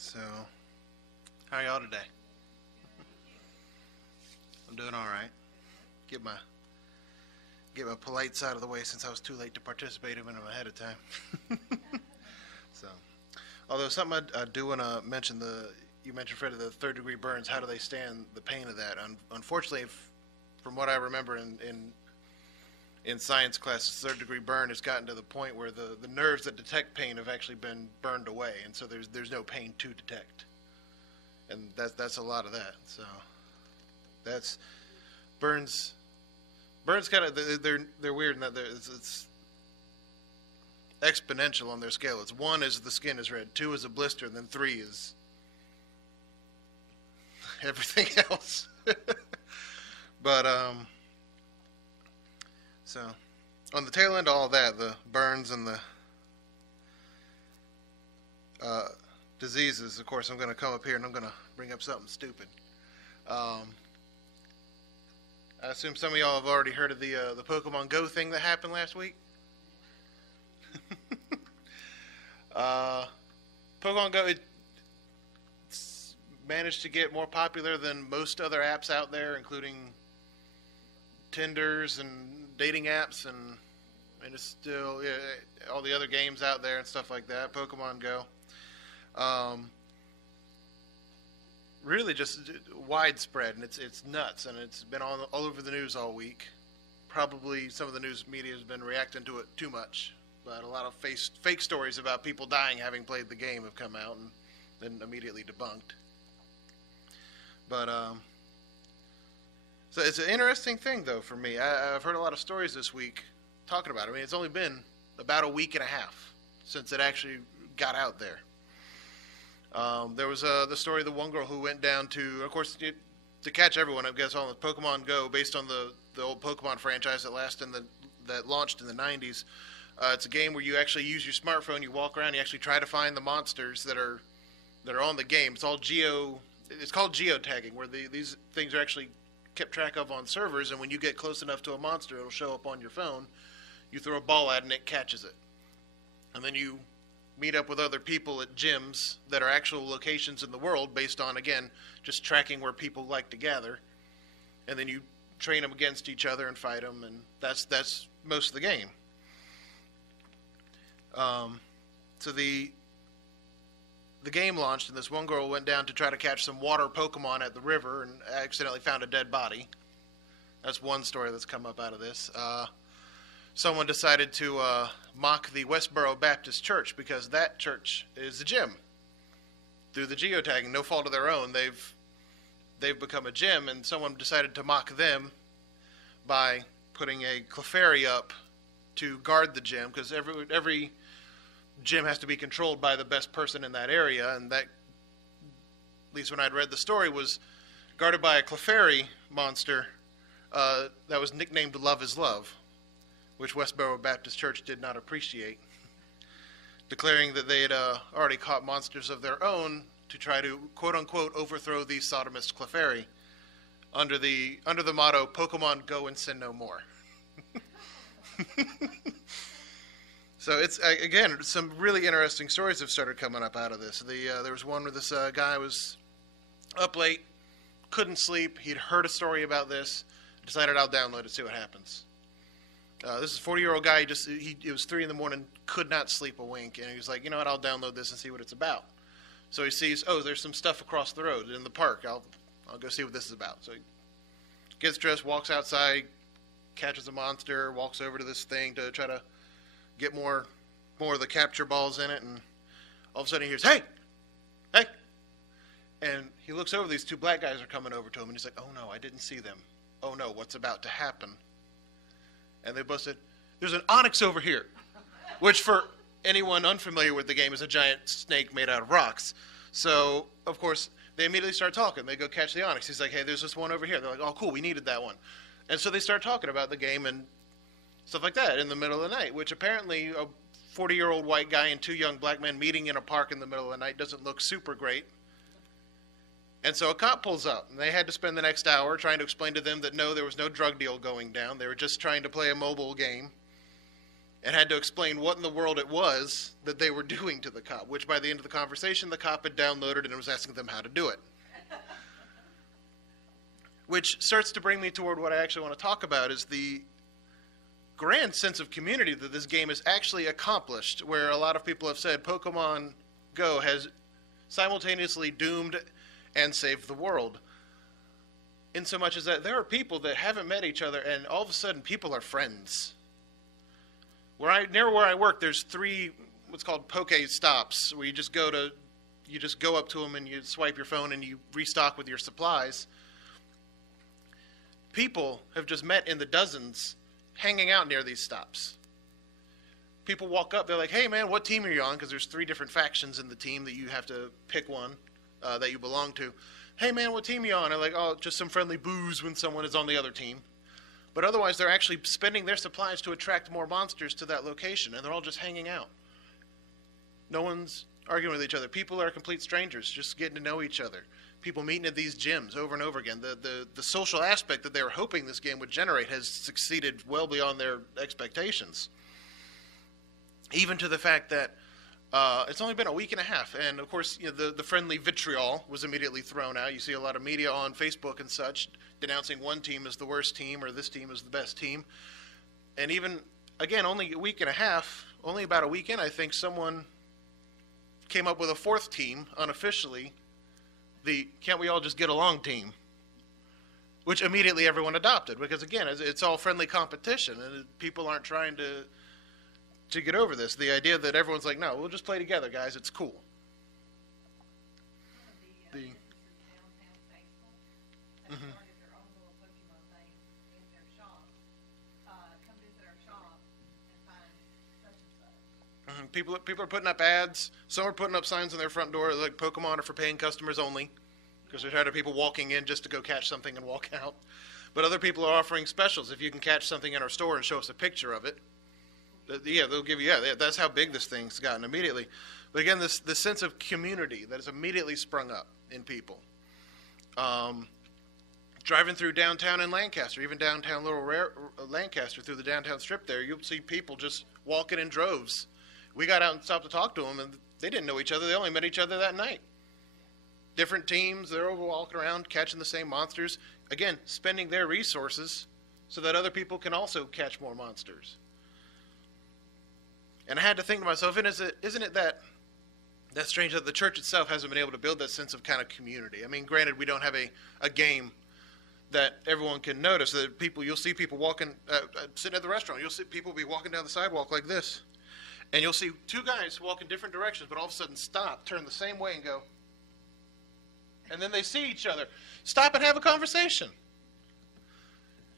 So, how are y'all today? I'm doing all right. Get my polite side of the way since I was too late to participate in them ahead of time. So, although something I do want to mention, you mentioned, Fred, the third-degree burns. How do they stand the pain of that? Unfortunately, from what I remember in science classes, third-degree burn has gotten to the point where the nerves that detect pain have actually been burned away, and so there's no pain to detect, and that's a lot of that. So that's burns. Burns kind of they're weird in that it's exponential on their scale. It's 1 is the skin is red, 2 is a blister, and then 3 is everything else. But so on the tail end of all that, the burns and the diseases, of course, I'm going to come up here and I'm going to bring up something stupid. I assume some of y'all have already heard of the Pokemon Go thing that happened last week. Pokemon Go, it's managed to get more popular than most other apps out there, including Tinders and dating apps, and it's still all the other games out there and stuff like that. Pokemon Go. Really just widespread, and it's nuts, and it's been all over the news all week. Probably some of the news media has been reacting to it too much, but a lot of fake stories about people dying having played the game have come out and then immediately debunked. But so it's an interesting thing, though, for me. I've heard a lot of stories this week talking about it. I mean, it's only been about a week and a half since it actually got out there. There was the story of the one girl who went down to, of course, to catch everyone, I guess, on the Pokemon Go, based on the old Pokemon franchise that launched in the 90s. It's a game where you actually use your smartphone, you walk around, you actually try to find the monsters that are on the game. It's called geotagging, where these things are actually kept track of on servers, and when you get close enough to a monster, it'll show up on your phone. You throw a ball at it, and it catches it. And then you meet up with other people at gyms that are actual locations in the world based on, again, just tracking where people like to gather. And then you train them against each other and fight them, and that's most of the game. So the game launched, and this one girl went down to try to catch some water Pokemon at the river and accidentally found a dead body. That's one story that's come up out of this. Someone decided to mock the Westboro Baptist Church because that church is a gym. Through the geotagging, no fault of their own, they've become a gym, and someone decided to mock them by putting a Clefairy up to guard the gym, because every gym has to be controlled by the best person in that area, and that, at least when I'd read the story, was guarded by a Clefairy monster that was nicknamed Love is Love, which Westboro Baptist Church did not appreciate, declaring that they had already caught monsters of their own to try to, quote-unquote, overthrow the sodomist Clefairy under the motto, Pokemon Go and Sin No More. So it's, again, some really interesting stories have started coming up out of this. There was one where this guy was up late, couldn't sleep. He'd heard a story about this, decided I'll download it, see what happens. This is a 40-year-old guy. It was 3 a.m, could not sleep a wink, and he was like, you know what, I'll download this and see what it's about. So he sees, there's some stuff across the road in the park. I'll go see what this is about. So he gets dressed, walks outside, catches a monster, walks over to this thing to try to get more of the capture balls in it, and all of a sudden he hears, hey! And he looks over, these 2 black guys are coming over to him, and he's like, oh no, I didn't see them. Oh no, what's about to happen? And they both said, there's an onyx over here, which for anyone unfamiliar with the game is a giant snake made out of rocks. So, of course, they immediately start talking. They go catch the onyx. He's like, hey, there's this one over here. They're like, oh, cool, we needed that one. And so they start talking about the game and stuff like that in the middle of the night, which apparently a 40-year-old white guy and 2 young black men meeting in a park in the middle of the night doesn't look super great. And so a cop pulls up, and they had to spend the next hour trying to explain to them that no, there was no drug deal going down. They were just trying to play a mobile game. and had to explain what in the world it was that they were doing to the cop, which by the end of the conversation, the cop had downloaded and was asking them how to do it. Which starts to bring me toward what I actually want to talk about, is the grand sense of community that this game has actually accomplished, where a lot of people have said Pokemon Go has simultaneously doomed and saved the world. In so much as that there are people that haven't met each other, and all of a sudden people are friends. Near where I work, there's 3 what's called Poke stops, where you just go up to them and you swipe your phone and you restock with your supplies. People have just met in the dozens hanging out near these stops. People walk up, they're like, hey man, what team are you on? Because there's 3 different factions in the team that you have to pick one that you belong to. Hey man, what team are you on? I'm like, oh, just some friendly booze when someone is on the other team. But otherwise, they're actually spending their supplies to attract more monsters to that location, and they're all just hanging out. No one's arguing with each other. People are complete strangers, just getting to know each other. People meeting at these gyms over and over again. The social aspect that they were hoping this game would generate has succeeded well beyond their expectations. Even to the fact that it's only been a week and a half, and of course, the friendly vitriol was immediately thrown out. You see a lot of media on Facebook and such denouncing one team as the worst team or this team as the best team. And even, again, only a week and a half, only about a week in, I think someone came up with a 4th team unofficially, the can't we all just get along team, which immediately everyone adopted, because again, it's all friendly competition and people aren't trying to get over this. The idea that everyone's like, no, we'll just play together, guys. It's cool. People are putting up ads. Some are putting up signs on their front door like Pokemon are for paying customers only, because they're tired of people walking in just to go catch something and walk out. But other people are offering specials. If you can catch something in our store and show us a picture of it, they'll give you, that's how big this thing's gotten immediately. But again, this sense of community that has immediately sprung up in people. Driving through downtown in Lancaster, even downtown Little Lancaster, through the downtown strip there, you'll see people just walking in droves. We got out and stopped to talk to them, and they didn't know each other. They only met each other that night. Different teams, they're over walking around, catching the same monsters. Again, spending their resources so that other people can also catch more monsters. And I had to think to myself, isn't it that strange that the church itself hasn't been able to build that sense of kind of community? I mean, granted, we don't have a game that everyone can notice. That you'll see people walking, sitting at the restaurant. You'll see people be walking down the sidewalk like this. And you'll see 2 guys walk in different directions, but all of a sudden stop, turn the same way and go. And then they see each other. Stop and have a conversation.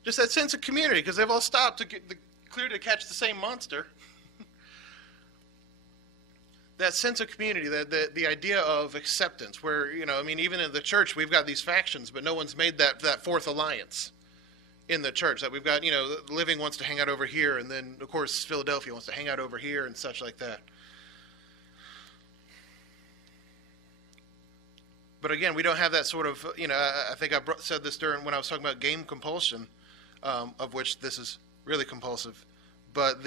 Just that sense of community, because they've all stopped to get clearly to catch the same monster. That sense of community, the idea of acceptance, where, even in the church, we've got these factions, but no one's made that 4th alliance in the church. That we've got, Living wants to hang out over here, and then, of course, Philadelphia wants to hang out over here and such like that. But again, we don't have that sort of, I think I said this when I was talking about game compulsion, of which this is really compulsive. But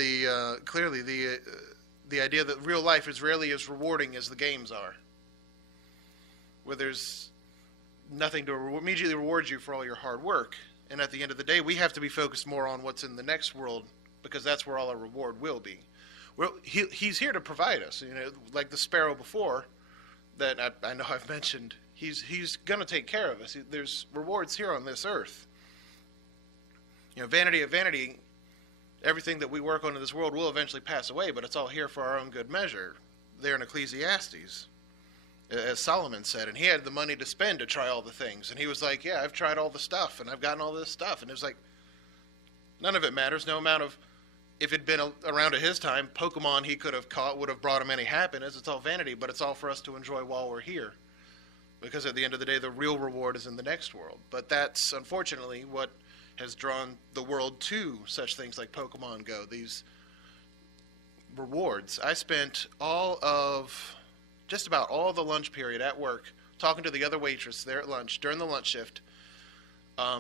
clearly the idea that real life is rarely as rewarding as the games are, where there's nothing to immediately reward you for all your hard work. And at the end of the day, we have to be focused more on what's in the next world, because that's where all our reward will be. Well, he's here to provide us, like the sparrow before that I know I've mentioned. He's going to take care of us. There's rewards here on this earth. Vanity of vanity, everything that we work on in this world will eventually pass away, but it's all here for our own good measure. There in Ecclesiastes, as Solomon said, and he had the money to spend to try all the things. And he was like, yeah, I've tried all the stuff, and I've gotten all this stuff. And it was like, none of it matters. No amount of, if it'd been around at his time, Pokemon he could have caught would have brought him any happiness. It's all vanity, but it's all for us to enjoy while we're here. Because at the end of the day, the real reward is in the next world. But that's, unfortunately, what has drawn the world to such things like Pokemon Go, these rewards. I spent just about all the lunch period at work talking to the other waitress there at lunch during the lunch shift.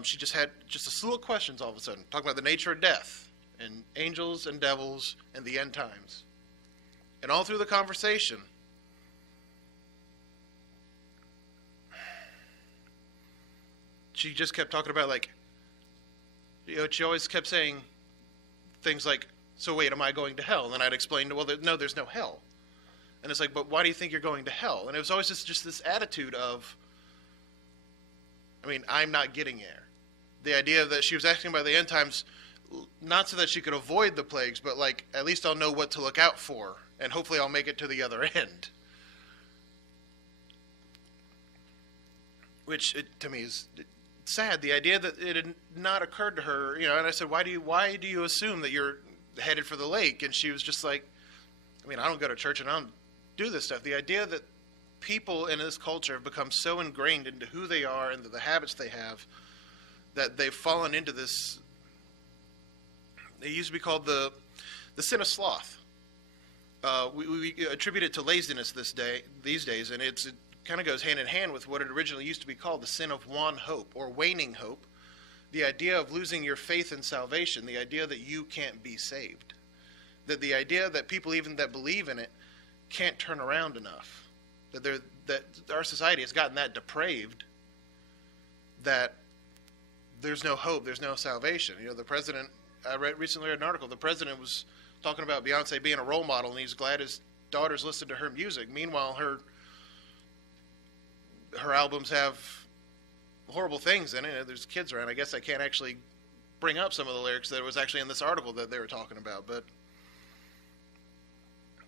She just had a slew of questions all of a sudden, talking about the nature of death and angels and devils and the end times. And all through the conversation, she just kept talking about, like, she always kept saying things like, so wait, am I going to hell? And then I'd explain, well, no, there's no hell. And it's like, but why do you think you're going to hell? And it was always just this attitude of, I'm not getting there. The idea that she was asking about the end times, not so that she could avoid the plagues, but like, at least I'll know what to look out for, and hopefully I'll make it to the other end. Which, to me, is sad. The idea that it had not occurred to her, and I said, why do you assume that you're headed for the lake? And she was just like, I don't go to church and I don't do this stuff. The idea that people in this culture have become so ingrained into who they are and the habits they have that they've fallen into this. It used to be called the sin of sloth. We attribute it to laziness these days, and it kind of goes hand in hand with what it originally used to be called, the sin of wan hope or waning hope. The idea of losing your faith in salvation, the idea that you can't be saved, that the idea that people even that believe in it can't turn around enough, that our society has gotten that depraved that there's no hope, there's no salvation. The president, I recently read an article, the president was talking about Beyonce being a role model, and he's glad his daughters listen to her music. Meanwhile, her albums have horrible things in it. There's kids around. I guess I can't actually bring up some of the lyrics that was actually in this article that they were talking about, but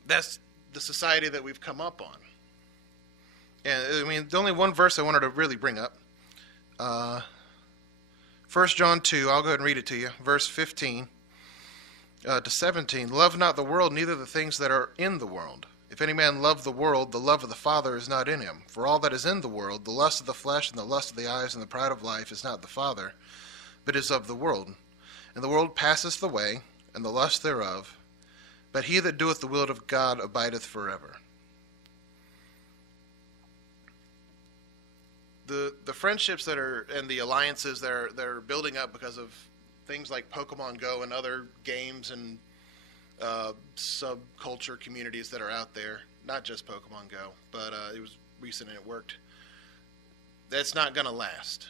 that's the society that we've come up on. And the only one verse I wanted to really bring up, 1 John 2, I'll go ahead and read it to you, verse 15 to 17. Love not the world, neither the things that are in the world. If any man love the world, the love of the Father is not in him. For all that is in the world, the lust of the flesh and the lust of the eyes and the pride of life is not the Father, but is of the world. And the world passeth away, and the lust thereof, but he that doeth the will of God abideth forever. The friendships that are, and the alliances that are building up because of things like Pokemon Go and other games and subculture communities that are out there, not just Pokemon Go, but it was recent and it worked. That's not going to last.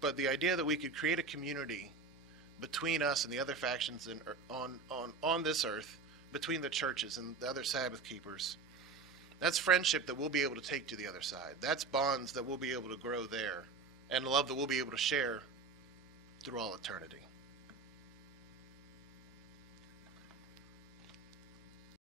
But the idea that we could create a community between us and the other factions on this earth, between the churches and the other Sabbath keepers, that's friendship that we'll be able to take to the other side. That's bonds that we'll be able to grow there, and love that we'll be able to share through all eternity.